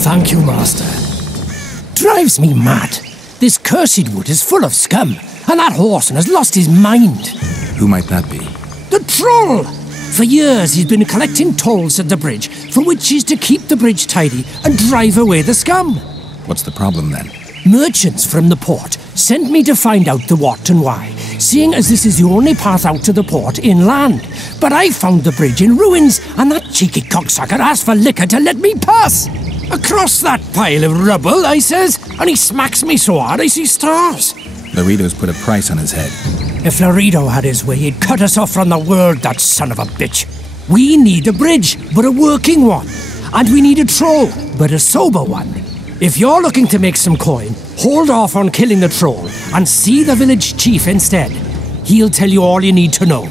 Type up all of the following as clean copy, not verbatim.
Thank you, Master. Drives me mad. This cursed wood is full of scum, and that horseman has lost his mind. Who might that be? The troll! For years he's been collecting tolls at the bridge, for which is to keep the bridge tidy and drive away the scum. What's the problem then? Merchants from the port sent me to find out the what and why, seeing as this is the only path out to the port inland. But I found the bridge in ruins, and that cheeky cocksucker asked for liquor to let me pass. Across that pile of rubble, I says, and he smacks me so hard I see stars. Laredo's put a price on his head. If Laredo had his way, he'd cut us off from the world, that son of a bitch. We need a bridge, but a working one. And we need a troll, but a sober one. If you're looking to make some coin, hold off on killing the troll and see the village chief instead. He'll tell you all you need to know.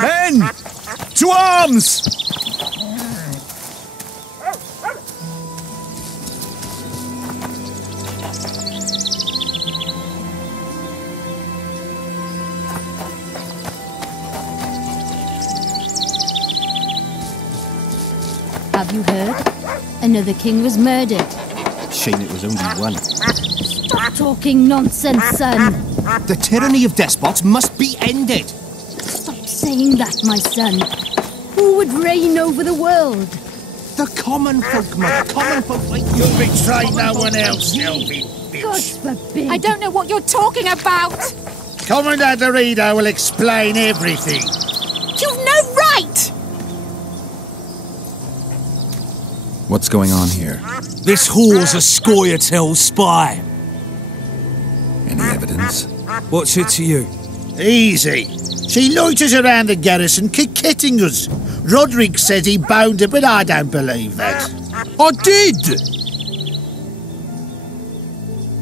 Men! To arms! Have you heard? Another king was murdered. Shame it was only one. Stop talking nonsense, son. The tyranny of despots must be ended. Stop saying that, my son. Who would reign over the world? The common folk, mother. Common folk like you. You'll betray no one else, Elvin God bitch. forbid. I don't know what you're talking about. Commandant Laredo will explain everything. You've no right. What's going on here? This whore's a Scoia'tael spy. Any evidence? What's it to you? Easy. She loiters around the garrison, kick-kitting us. Roderick says he bound her, but I don't believe that. I did!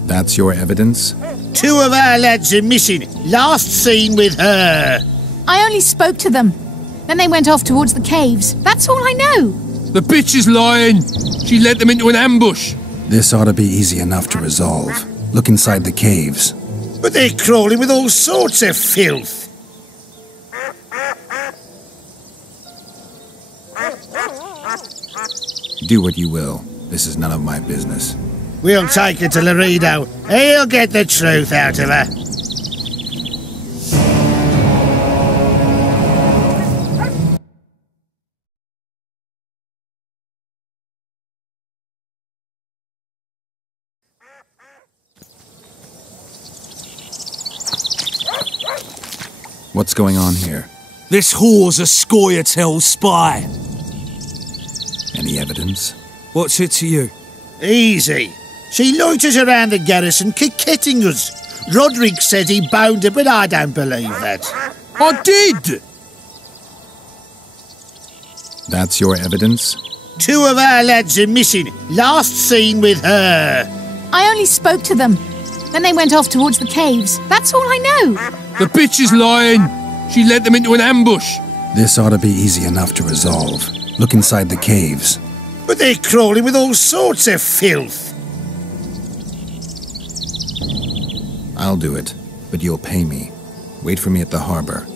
That's your evidence? 2 of our lads are missing. Last seen with her. I only spoke to them. Then they went off towards the caves. That's all I know. The bitch is lying. She led them into an ambush. This ought to be easy enough to resolve. Look inside the caves. But they're crawling with all sorts of filth. Do what you will. This is none of my business. We'll take her to Laredo. He'll get the truth out of her. What's going on here? This whore's a Scoia'tael spy. Any evidence? What's it to you? Easy. She loiters around the garrison, kick-kitting us. Roderick said he bound her, but I don't believe that. I did! That's your evidence? 2 of our lads are missing. Last seen with her. I only spoke to them. Then they went off towards the caves. That's all I know. The bitch is lying. She led them into an ambush. This ought to be easy enough to resolve. Look inside the caves. But they're crawling with all sorts of filth. I'll do it, but you'll pay me. Wait for me at the harbor.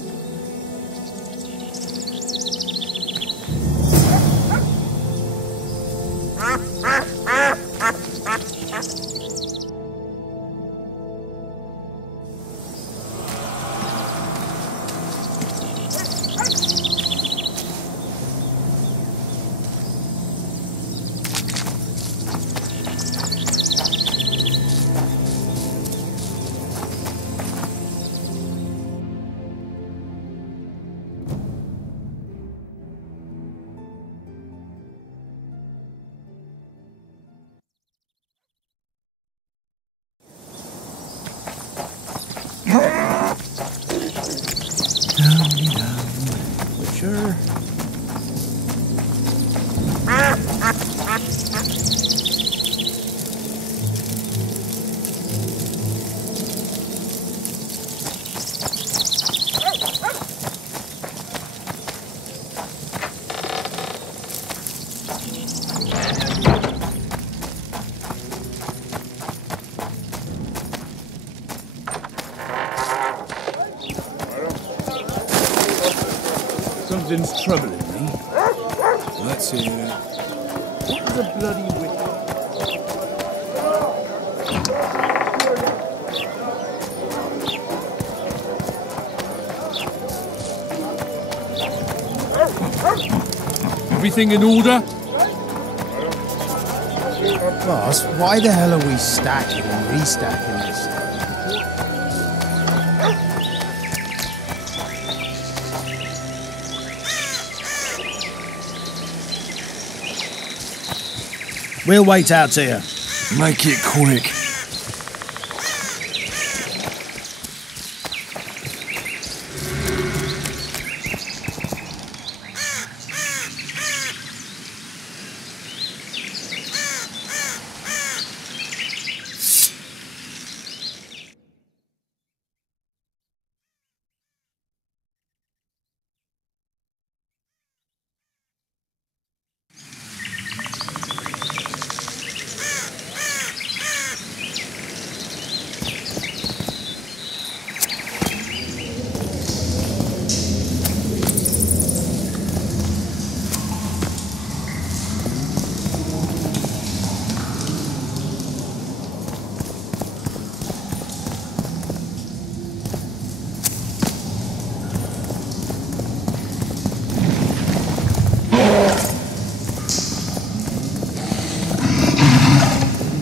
Sure. Something's troubling me. Let's hear it. What the bloody wicked? Everything in order? Boss, why the hell are we stacking and restacking this? We'll wait out here. Make it quick.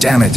Damn it!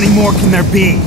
many more can there be?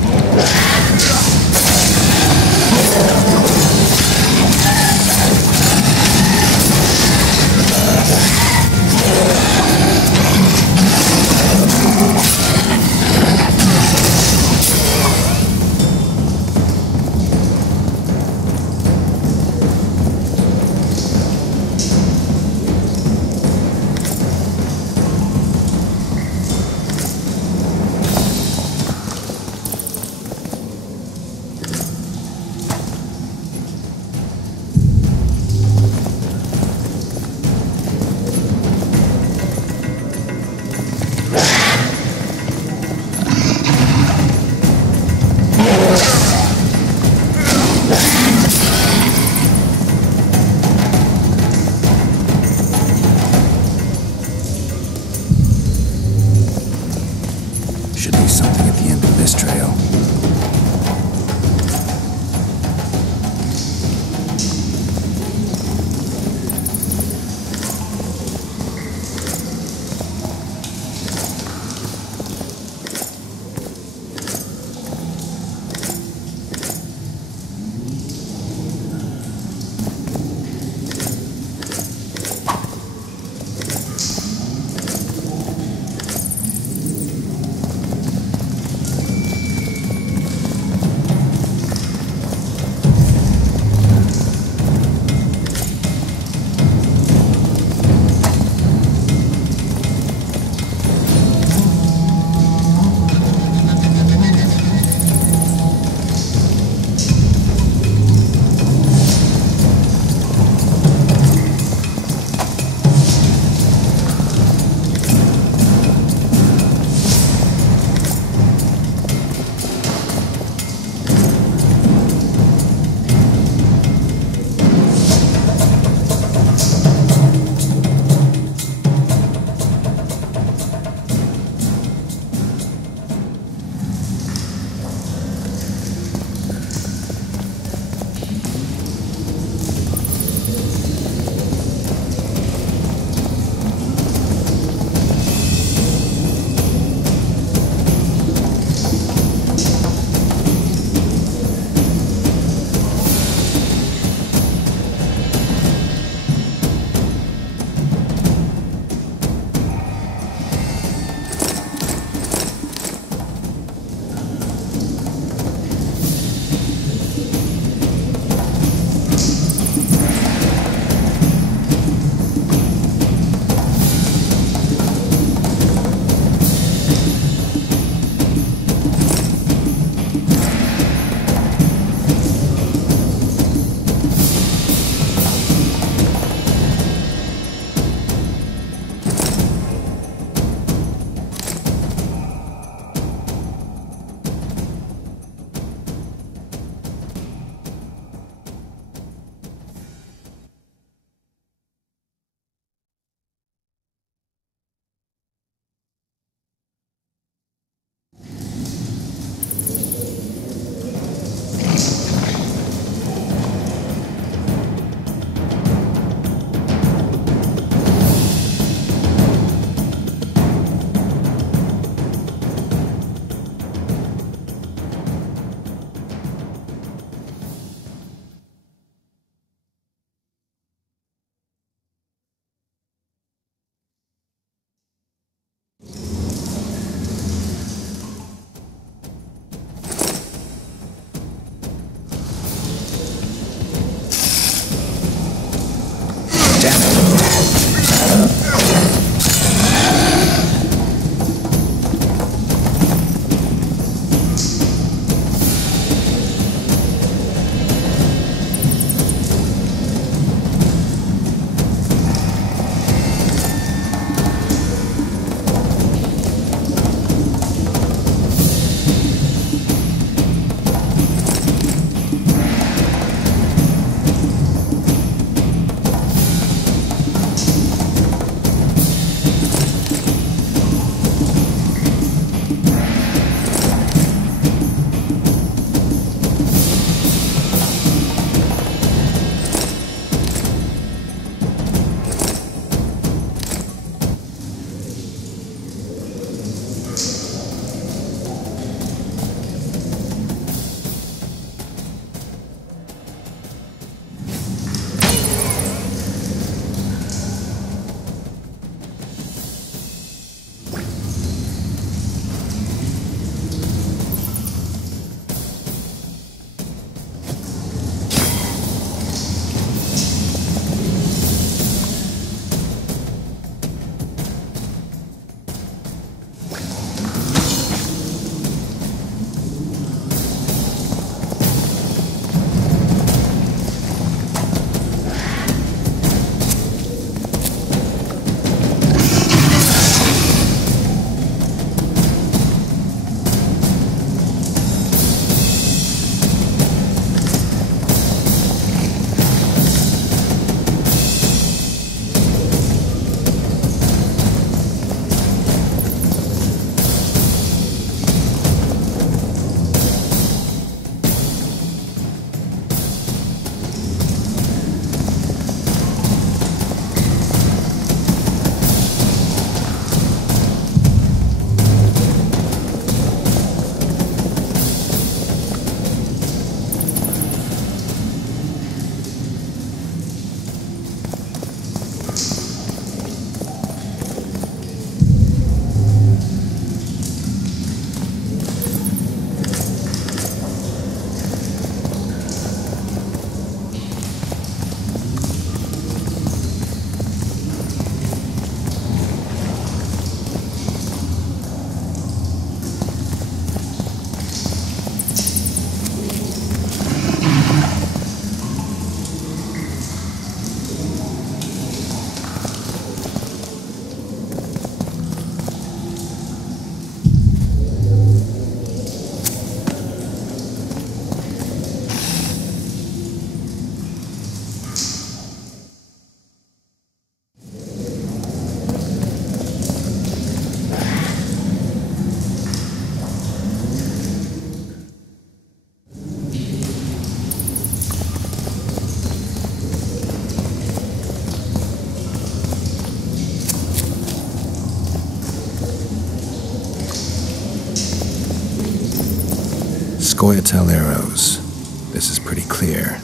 Scoia'tael. This is pretty clear.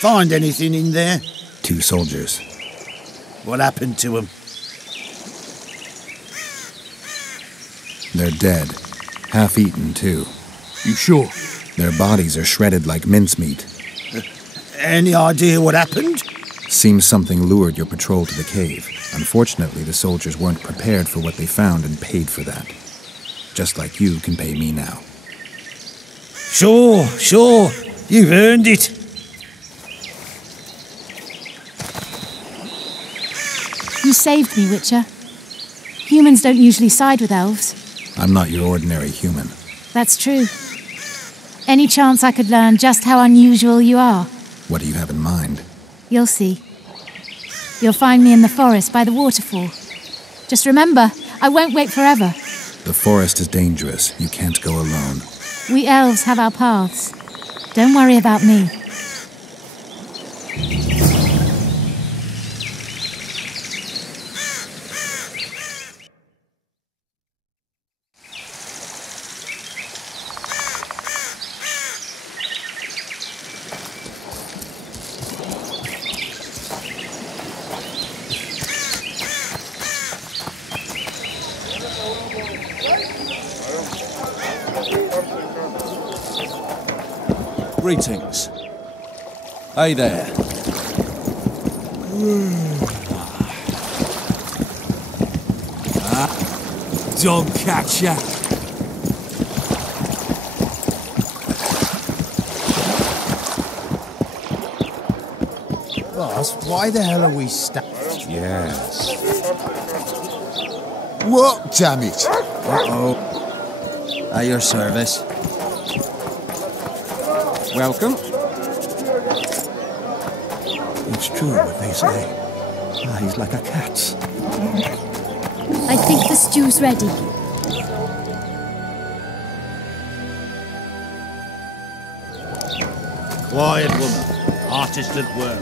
Find anything in there? 2 soldiers. What happened to them? They're dead. Half-eaten, too. You sure? Their bodies are shredded like mincemeat. Any idea what happened? Seems something lured your patrol to the cave. Unfortunately, the soldiers weren't prepared for what they found and paid for that. Just like you can pay me now. Sure. You've earned it. You saved me, Witcher. Humans don't usually side with elves. I'm not your ordinary human. That's true. Any chance I could learn just how unusual you are? What do you have in mind? You'll see. You'll find me in the forest by the waterfall. Just remember, I won't wait forever. The forest is dangerous. You can't go alone. We elves have our paths. Don't worry about me. Greetings. Hey there. Dog catcher. Boss, why the hell are we stuck? Yes. What, damn it? Uh-oh. At your service. Welcome. It's true what they say. Eyes like a cat's. I think the stew's ready. Quiet woman. Artist at work.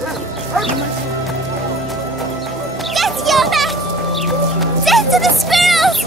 Get your back! Death to the squirrels!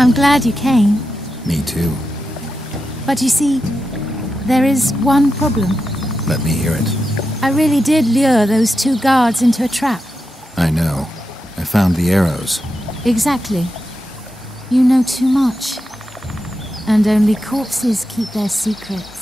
I'm glad you came. Me too. But you see, there is one problem. Let me hear it. I really did lure those 2 guards into a trap. I know. I found the arrows. Exactly. You know too much. And only corpses keep their secrets.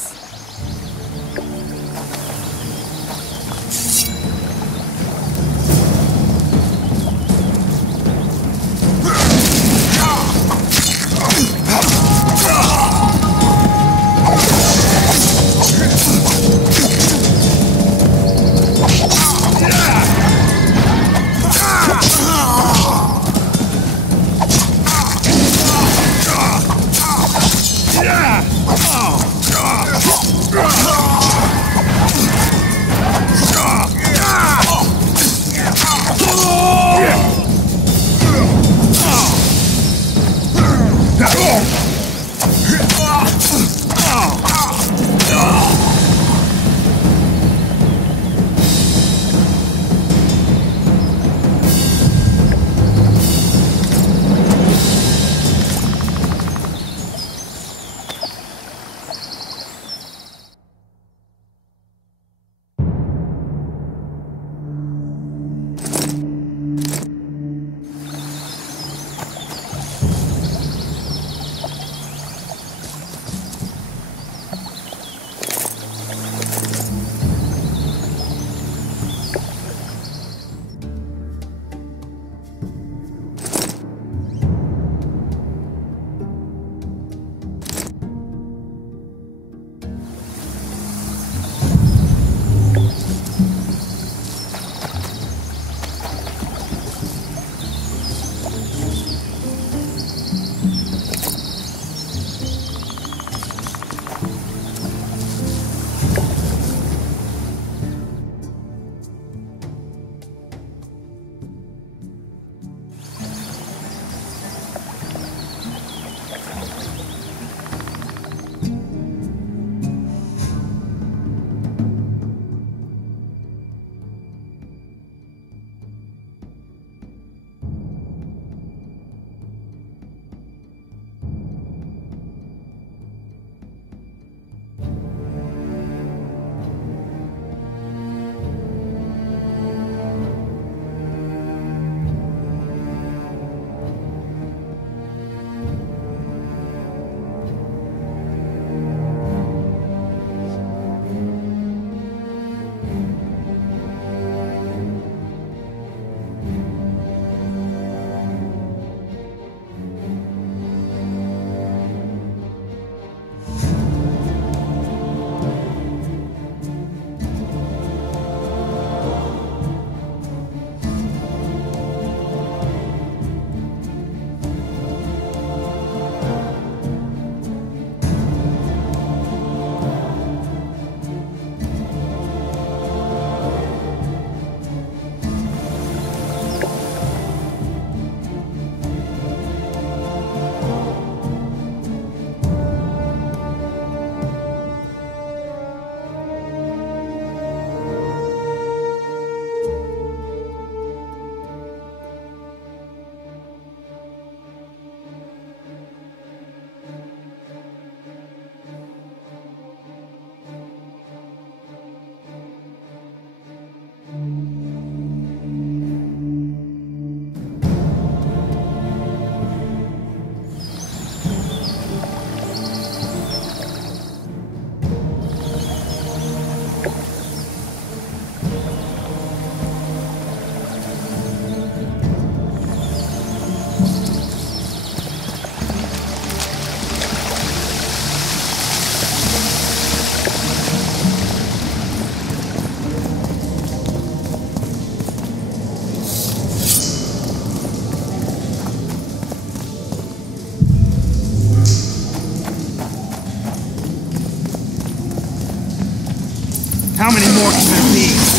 How many more can there be?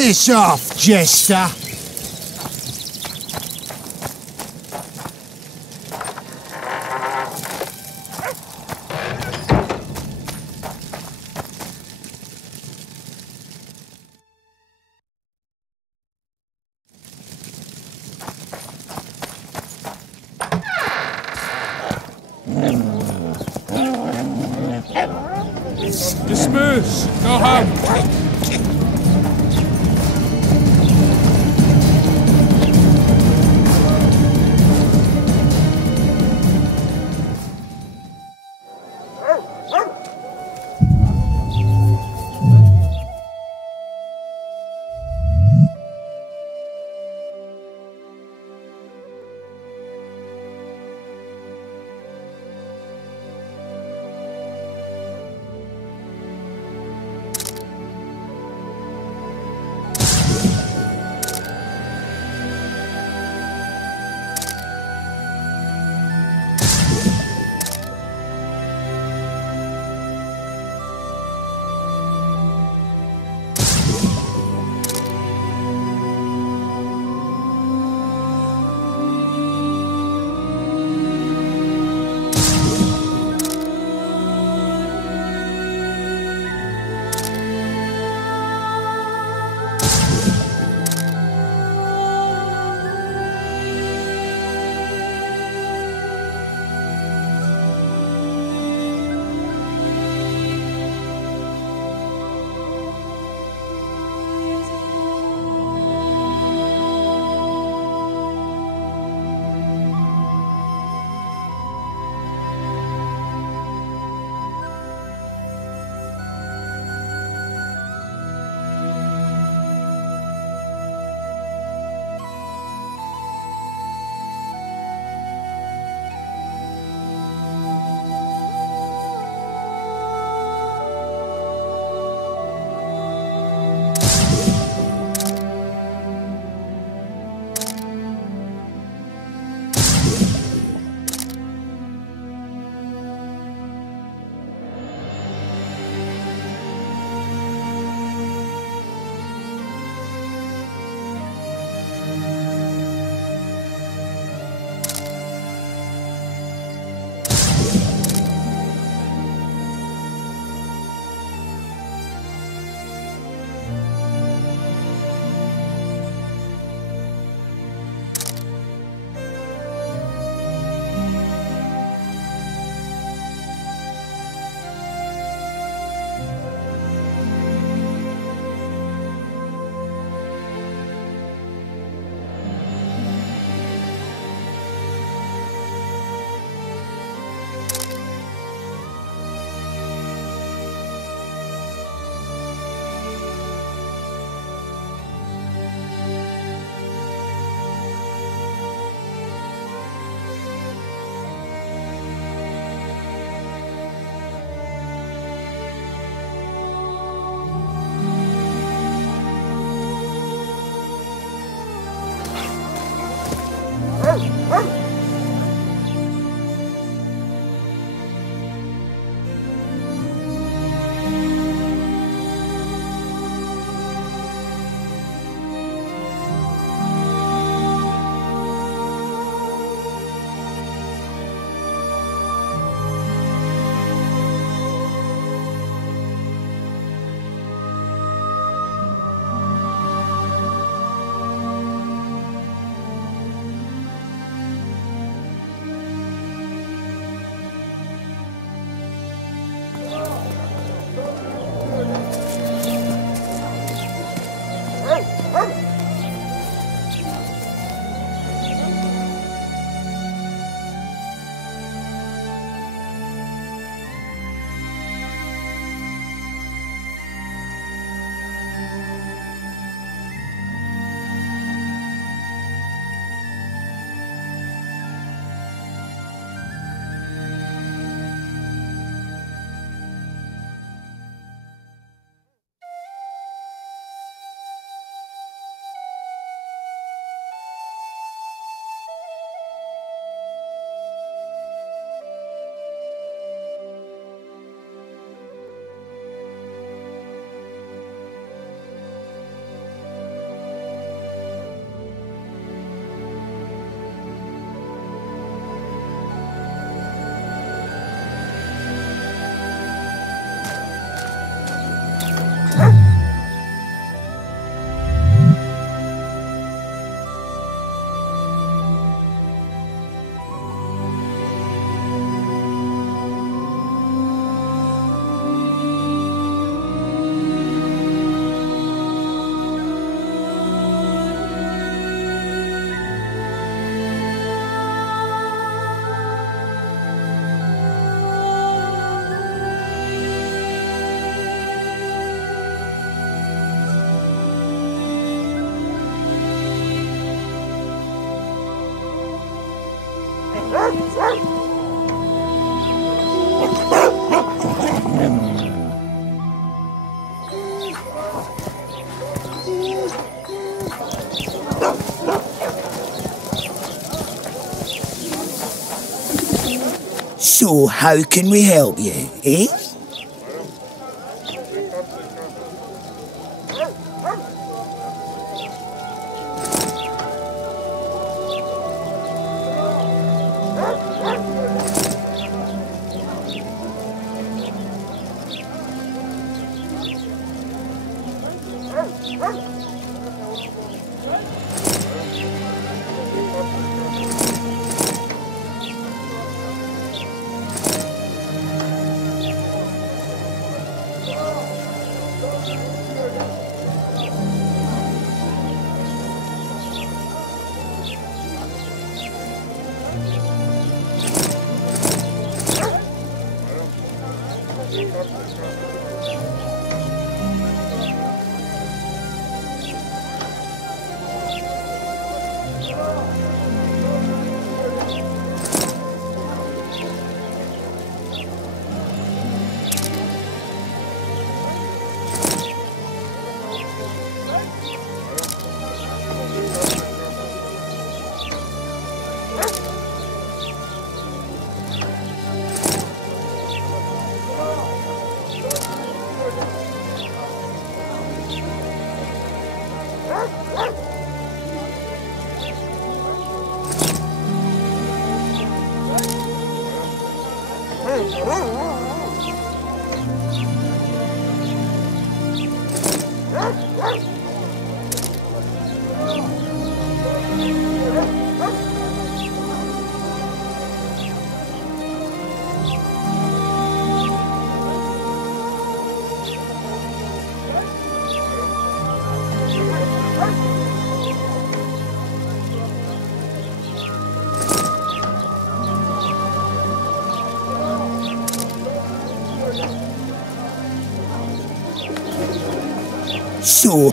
Piss off, jester. Disperse! No harm! So, how can we help you, eh? So...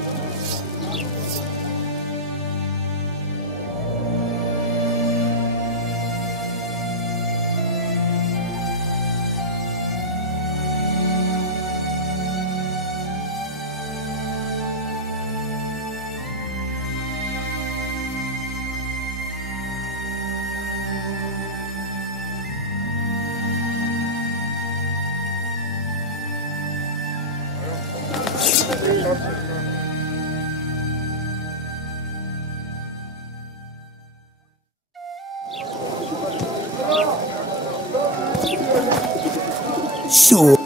So...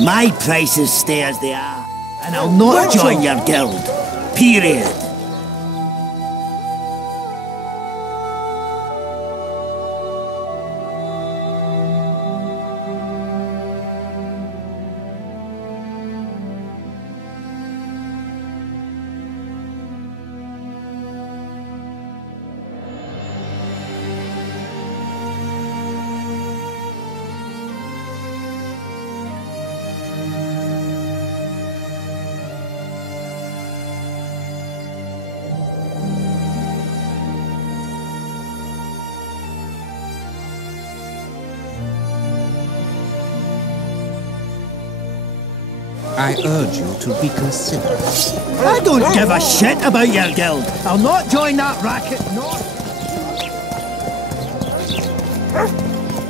My prices stay as they are, and I'll not join your guild. Period. I urge you to reconsider. I don't give a shit about your guild. I'll not join that racket, not...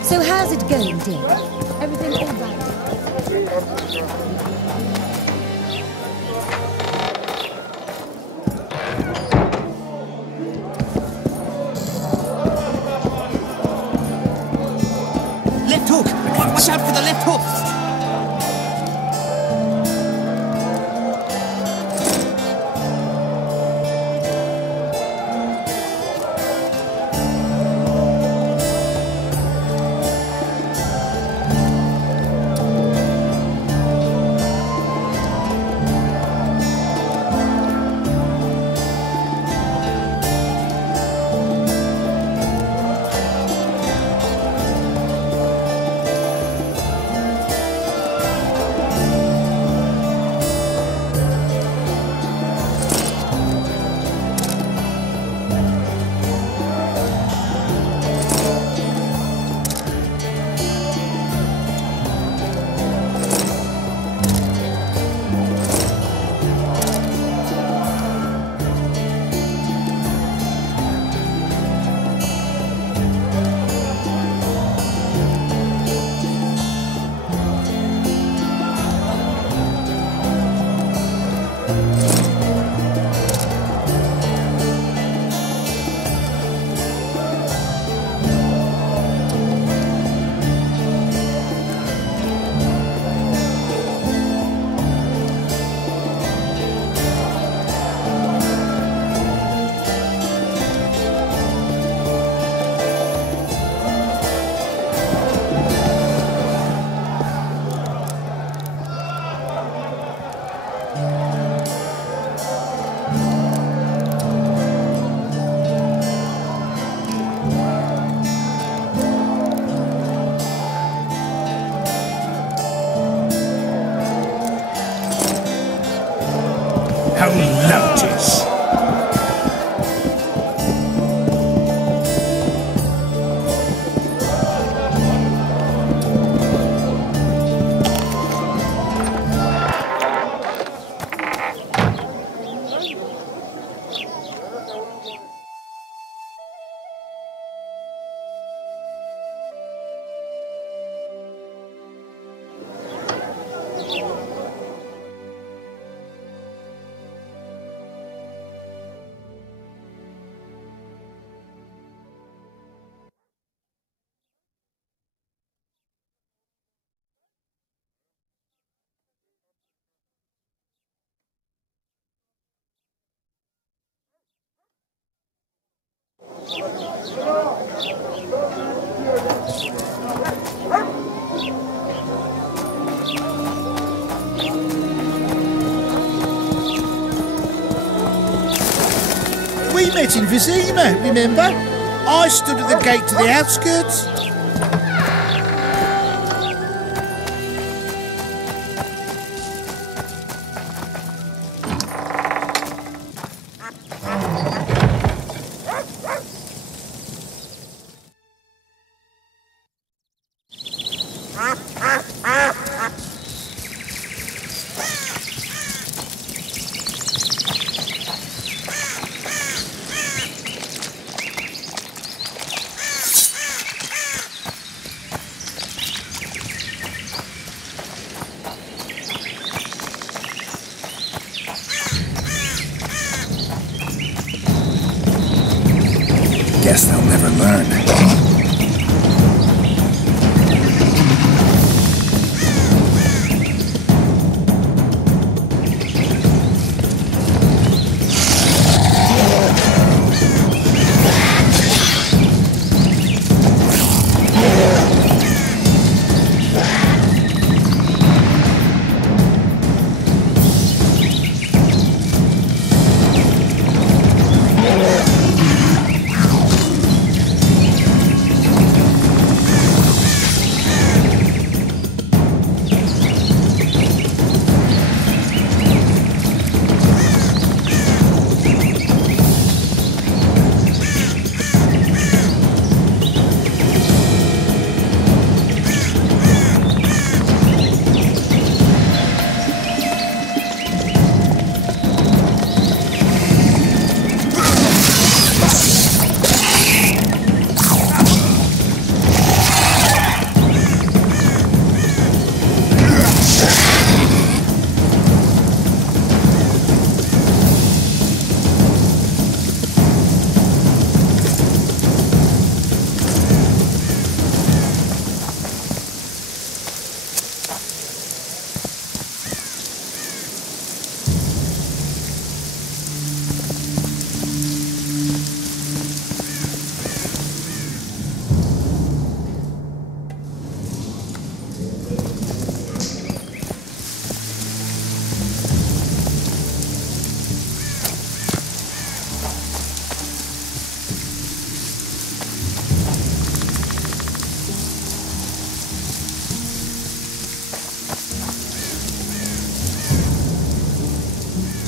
So how's it going, dear? Everything all right? Left hook! Watch out for the left hook! How loud it is. We met in Vizima, remember? I stood at the gate to the outskirts. Guess they'll never learn.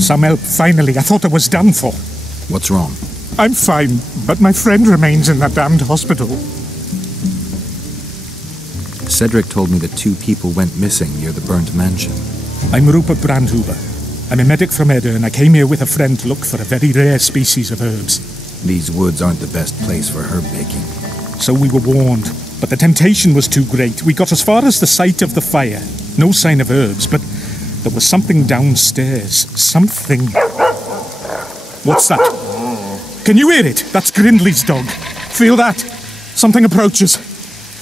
Some help, finally. I thought I was done for. What's wrong? I'm fine, but my friend remains in that damned hospital. Cedric told me that 2 people went missing near the burnt mansion. I'm Rupert Brandhuber. I'm a medic from Edda, and I came here with a friend to look for a very rare species of herbs. These woods aren't the best place for herb making. So we were warned, but the temptation was too great. We got as far as the site of the fire. No sign of herbs, but there was something downstairs. Something... What's that? Can you hear it? That's Grindley's dog. Feel that? Something approaches.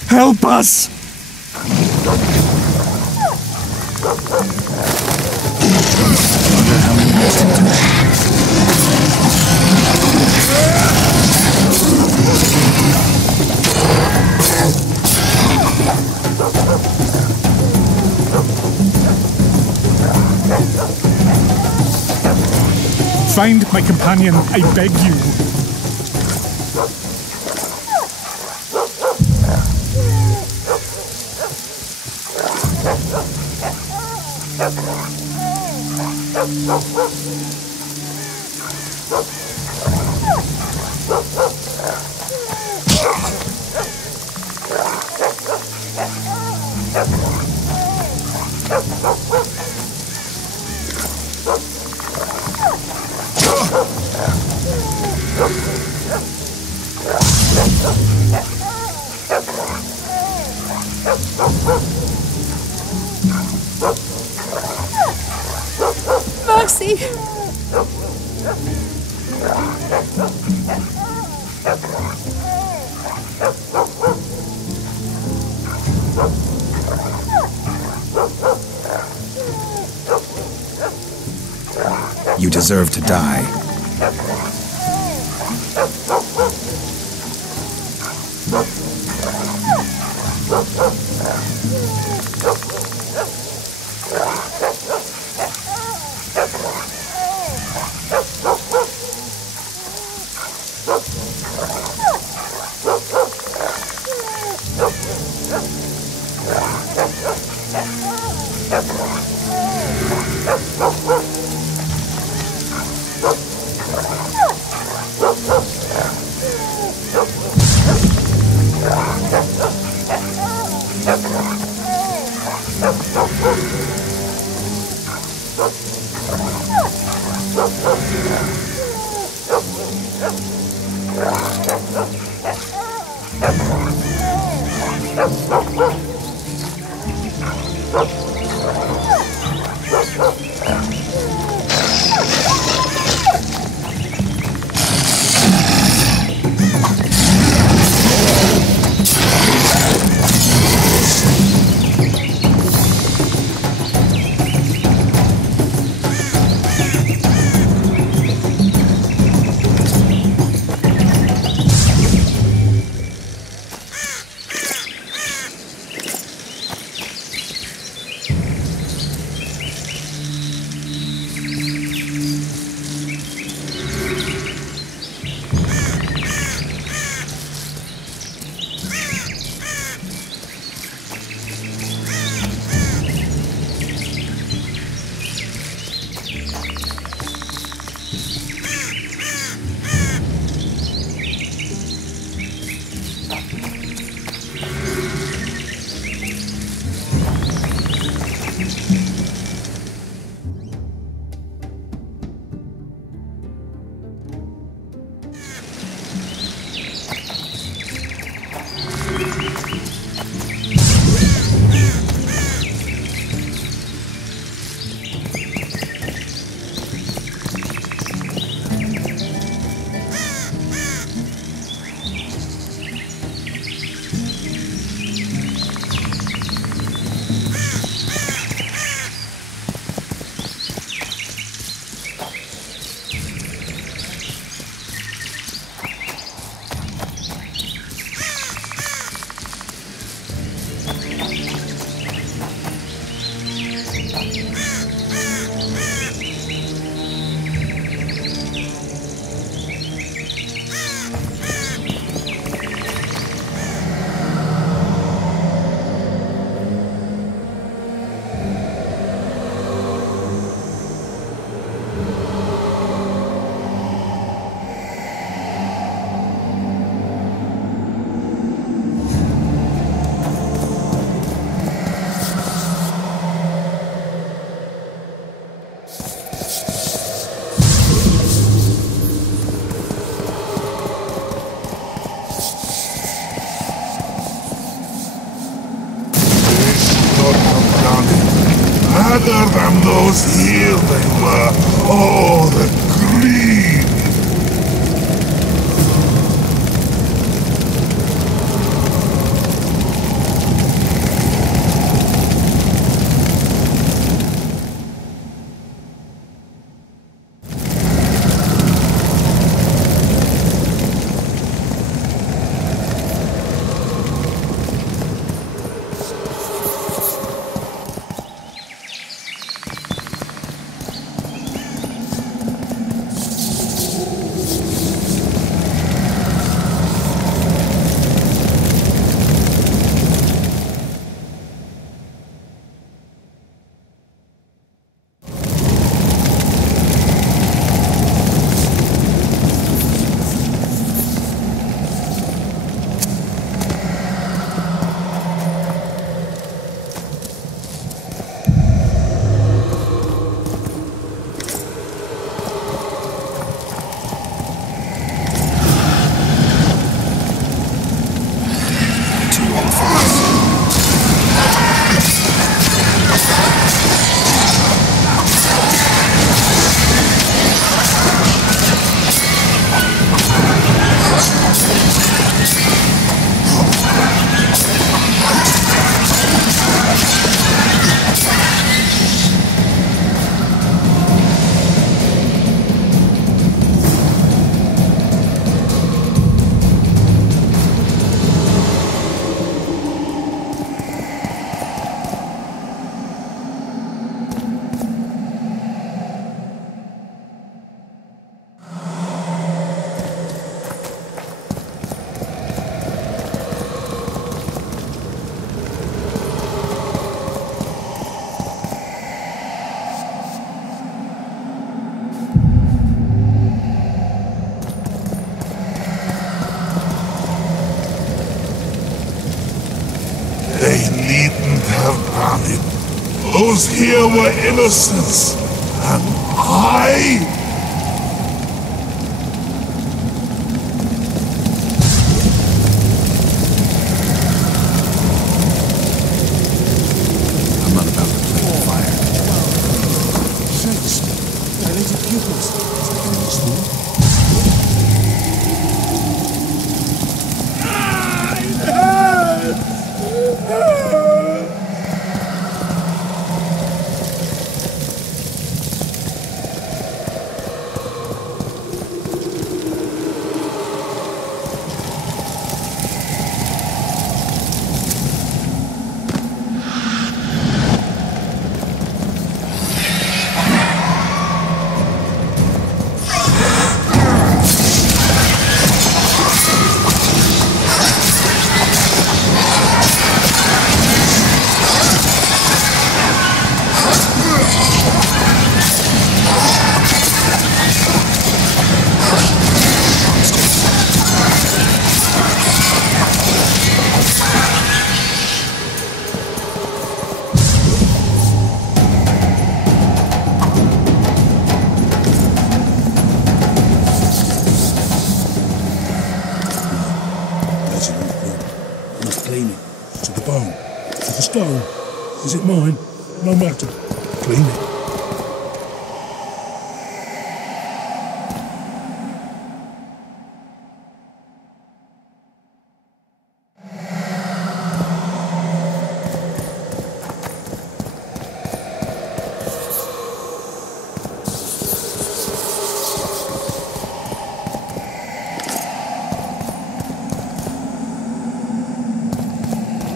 Help us! Find my companion, I beg you. Mercy! You deserve to die. 'Twas here they were. Oh, the greed! They needn't have done it. Those here were innocents, and I... I'm not about to play with fire. Sakes, dilated pupils. Is that going to school? Stone. Is it mine? No matter. Clean it.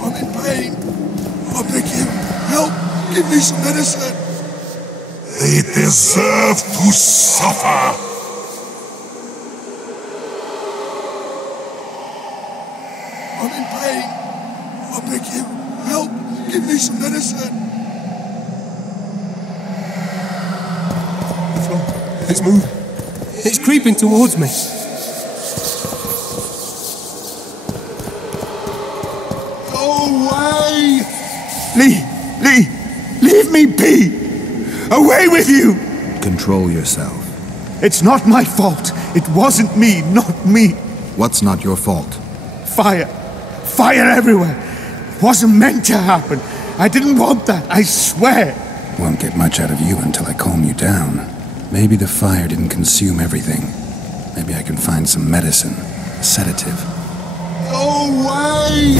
I'm in pain. I beg you, help! Give me some medicine! They deserve to suffer! I'm in pain. I beg you, help! Give me some medicine! It's moving. It's creeping towards me. Lee, leave me be! Away with you! Control yourself. It's not my fault. It wasn't me, not me. What's not your fault? Fire. Fire everywhere. It wasn't meant to happen. I didn't want that, I swear. Won't get much out of you until I calm you down. Maybe the fire didn't consume everything. Maybe I can find some medicine, a sedative. Go away!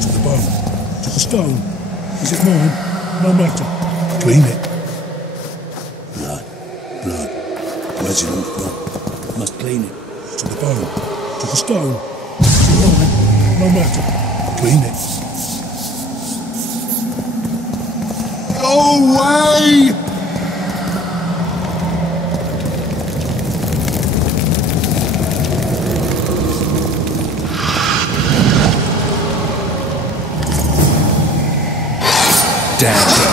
To the bone. To the stone. Is it mine? No matter. Clean it. Blood. Blood. Reginald, blood. Must clean it. To the bone. To the stone. Is it mine? No matter. Clean it. Go away! Damn.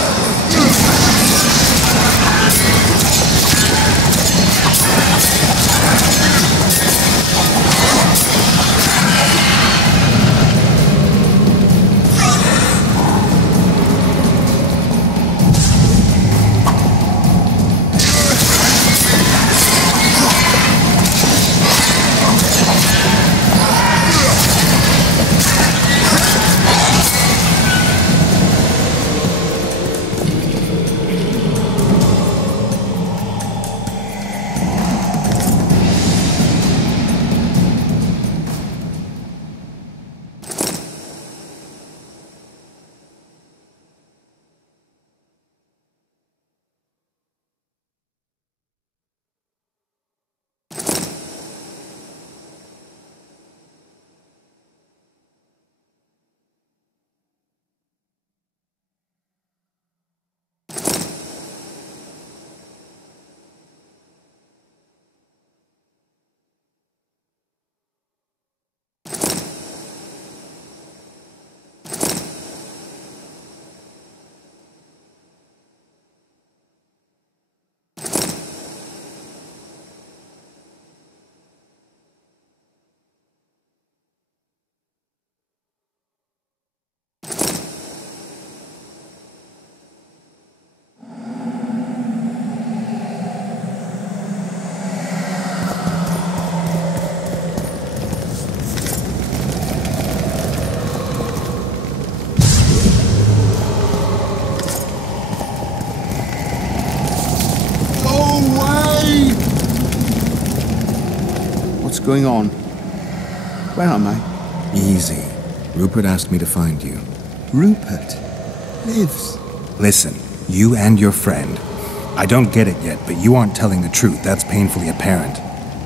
What's going on? Where am I? Easy. Rupert asked me to find you. Rupert lives. Listen, you and your friend. I don't get it yet, but you aren't telling the truth. That's painfully apparent.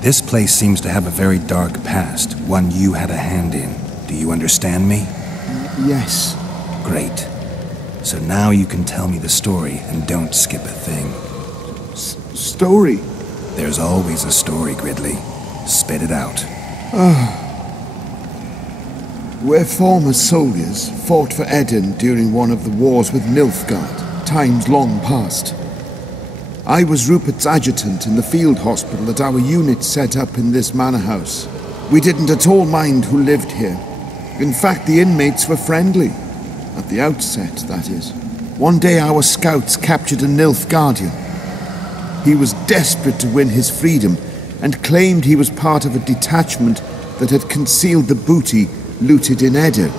This place seems to have a very dark past, one you had a hand in. Do you understand me? Yes. Great. So now you can tell me the story and don't skip a thing. Story? There's always a story, Gridley. Spit it out. We're former soldiers, fought for Eden during one of the wars with Nilfgaard, times long past. I was Rupert's adjutant in the field hospital that our unit set up in this manor house. We didn't at all mind who lived here. In fact, the inmates were friendly. At the outset, that is. One day our scouts captured a Nilfgaardian. He was desperate to win his freedom and claimed he was part of a detachment that had concealed the booty looted in Eden.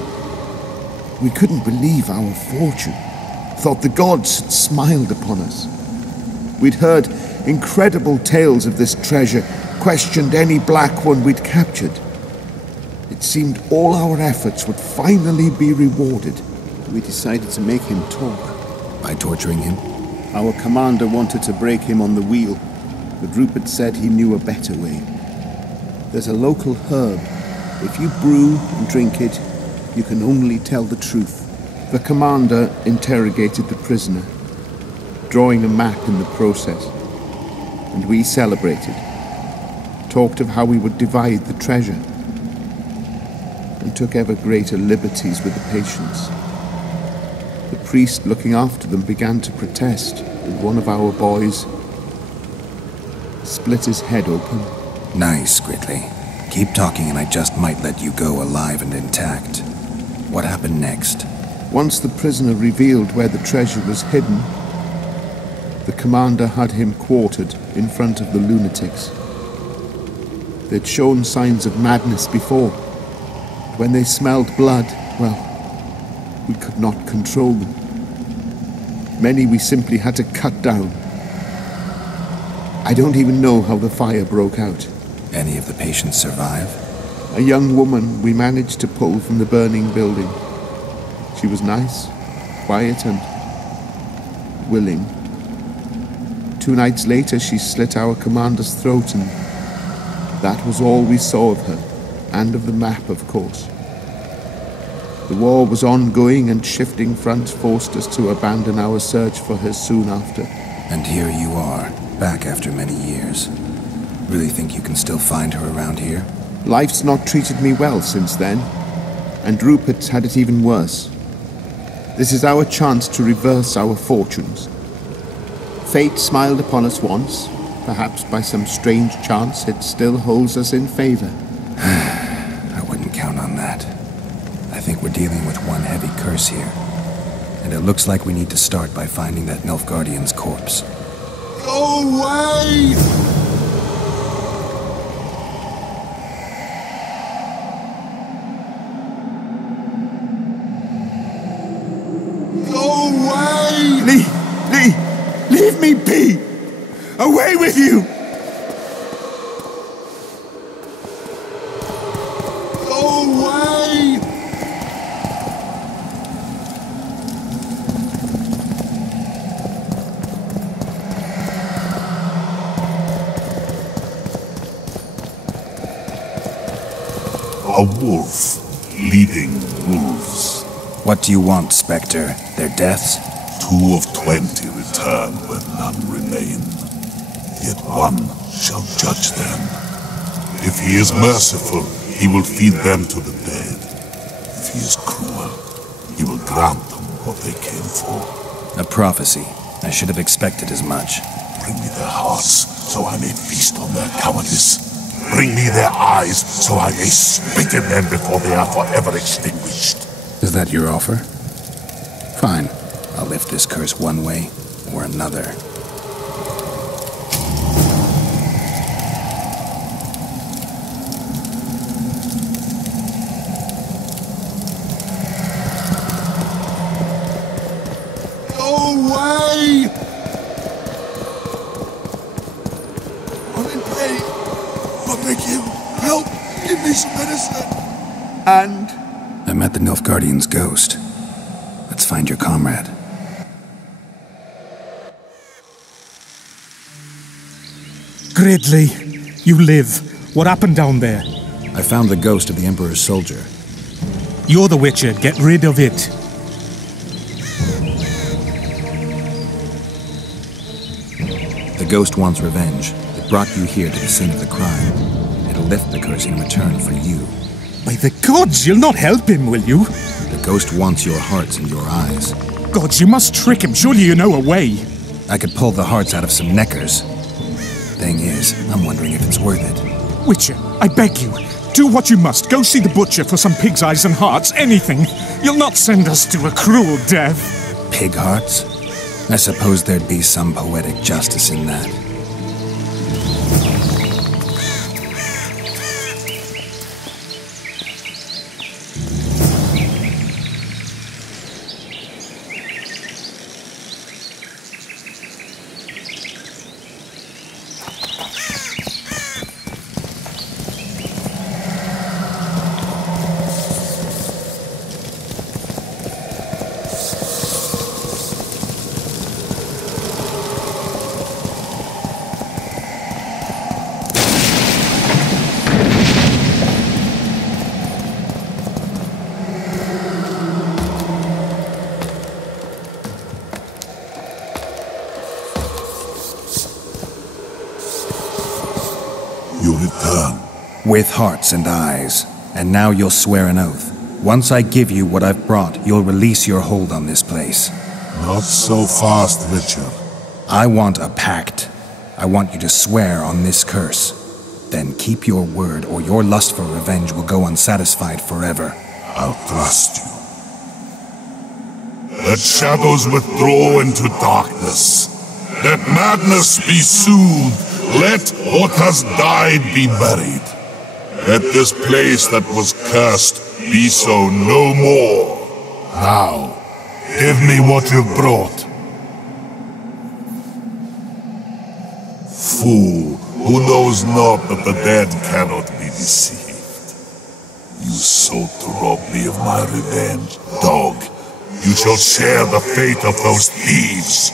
We couldn't believe our fortune, thought the gods had smiled upon us. We'd heard incredible tales of this treasure, questioned any black one we'd captured. It seemed all our efforts would finally be rewarded. We decided to make him talk. By torturing him? Our commander wanted to break him on the wheel, but Rupert said he knew a better way. There's a local herb. If you brew and drink it, you can only tell the truth. The commander interrogated the prisoner, drawing a map in the process, and we celebrated, talked of how we would divide the treasure, and took ever greater liberties with the patients. The priest looking after them began to protest, and one of our boys split his head open. Nice, Gridley. Keep talking and I just might let you go alive and intact. What happened next? Once the prisoner revealed where the treasure was hidden, The commander had him quartered in front of the lunatics. They'd shown signs of madness before. When they smelled blood, well, we could not control them. Many we simply had to cut down. I don't even know how the fire broke out. Any of the patients survive? A young woman we managed to pull from the burning building. She was nice, quiet and willing. 2 nights later she slit our commander's throat, and that was all we saw of her, and of the map, of course. The war was ongoing, and shifting fronts forced us to abandon our search for her soon after. And here you are, back after many years. Really think you can still find her around here? Life's not treated me well since then, and Rupert's had it even worse. This is our chance to reverse our fortunes. Fate smiled upon us once. Perhaps by some strange chance it still holds us in favor. I wouldn't count on that. I think we're dealing with one heavy curse here. And it looks like we need to start by finding that Nilfgaardian's corpse. Go away! Go away! Leave me be! Away with you! Go away! A wolf leading wolves. What do you want, Spectre? Their deaths? 2 of 20 return when none remain. Yet one shall judge them. If he is merciful, he will feed them to the dead. If he is cruel, he will grant them what they came for. A prophecy. I should have expected as much. Bring me their hearts, so I may feast on their cowardice. Bring me their eyes, so I may spit in them before they are forever extinguished. Is that your offer? Fine. I'll lift this curse one way or another. Go away! I'm in pain. I beg you, help! Give me some medicine! And? I met the Nilfgaardian's ghost. Let's find your comrade. Gridley, you live. What happened down there? I found the ghost of the Emperor's soldier. You're the Witcher. Get rid of it. The ghost wants revenge. It brought you here to the scene of the crime. It'll lift the curse in return for you. By the gods, you'll not help him, will you? The ghost wants your hearts and your eyes. Gods, you must trick him. Surely you know a way. I could pull the hearts out of some neckers. Thing is, I'm wondering if it's worth it. Witcher, I beg you, do what you must. Go see the butcher for some pig's eyes and hearts, anything. You'll not send us to a cruel death. Pig hearts? I suppose there'd be some poetic justice in that. You return. With hearts and eyes. And now you'll swear an oath. Once I give you what I've brought, you'll release your hold on this place. Not so fast, Richard. I want a pact. I want you to swear on this curse. Then keep your word, or your lust for revenge will go unsatisfied forever. I'll trust you. Let shadows withdraw into darkness. Let madness be soothed. Let what has died be buried. Let this place that was cursed be so no more. Now, give me what you've brought. Fool, who knows not that the dead cannot be deceived. You sought to rob me of my revenge, dog. You shall share the fate of those thieves.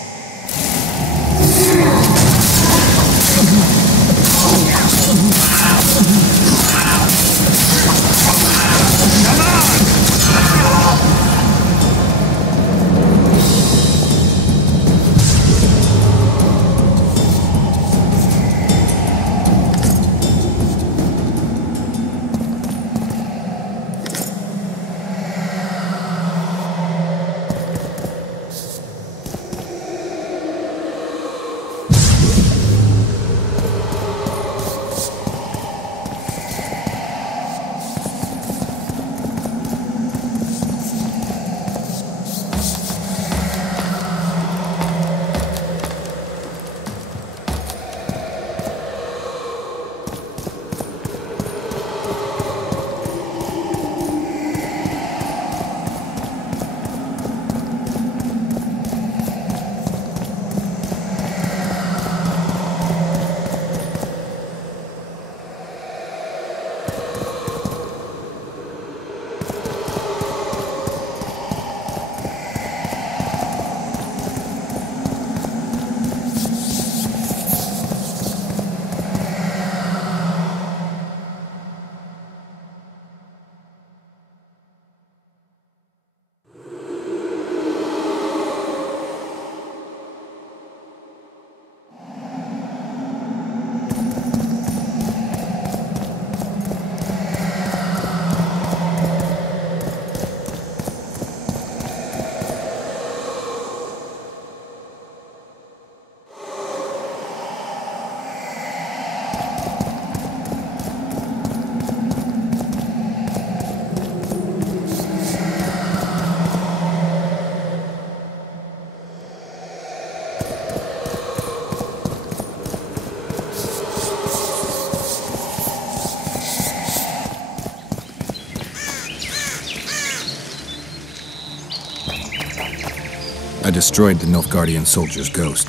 I destroyed the Nilfgaardian soldier's ghost.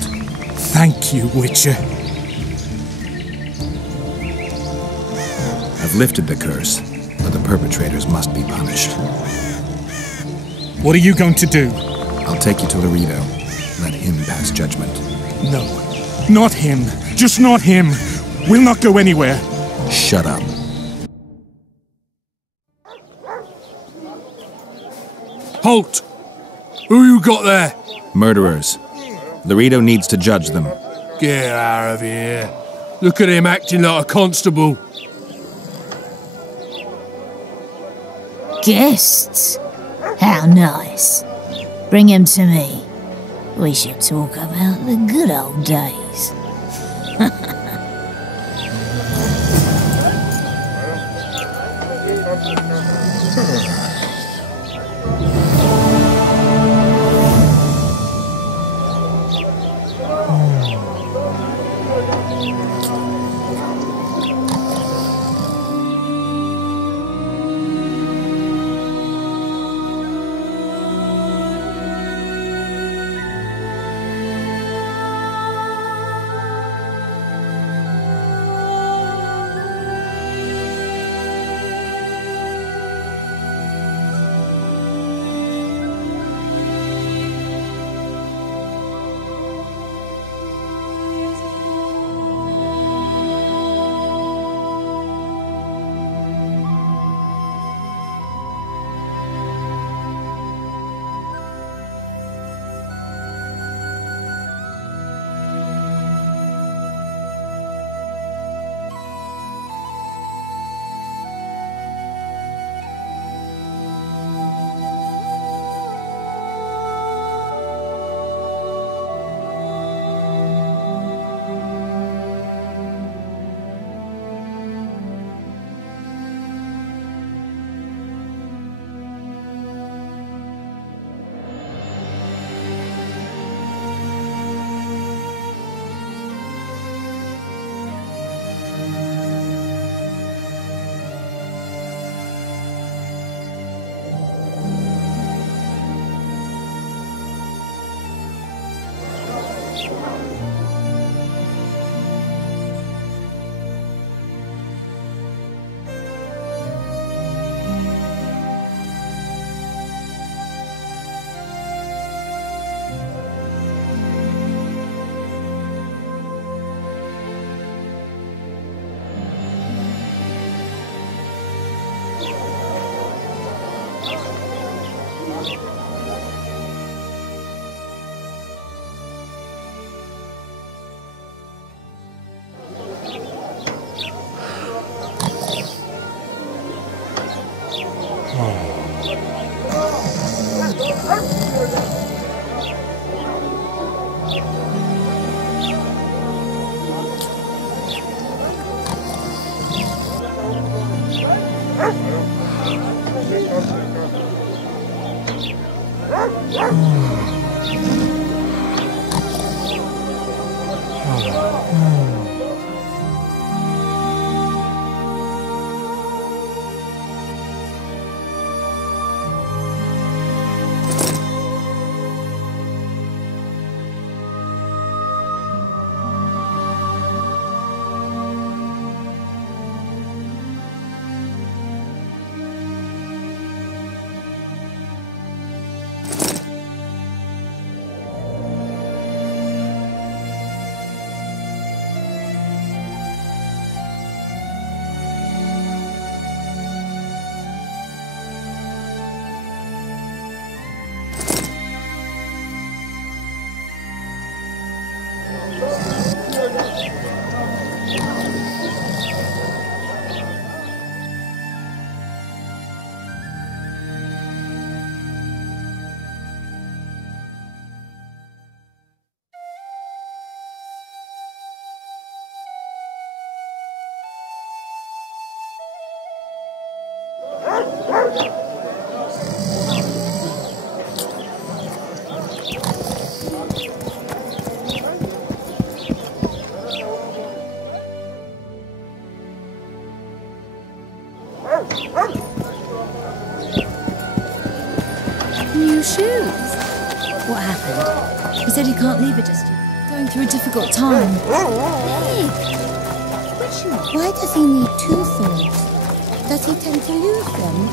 Thank you, Witcher. I've lifted the curse, but the perpetrators must be punished. What are you going to do? I'll take you to Laredo. Let him pass judgment. No, not him. Just not him. We'll not go anywhere. Shut up. Halt! Who you got there? Murderers. Laredo needs to judge them. Get out of here. Look at him acting like a constable. Guests? How nice. Bring him to me. We should talk about the good old days. New shoes? What happened? He said he can't leave it just yet. Going through a difficult time. Hey! Why does he need two swords? Does he tend to lose them?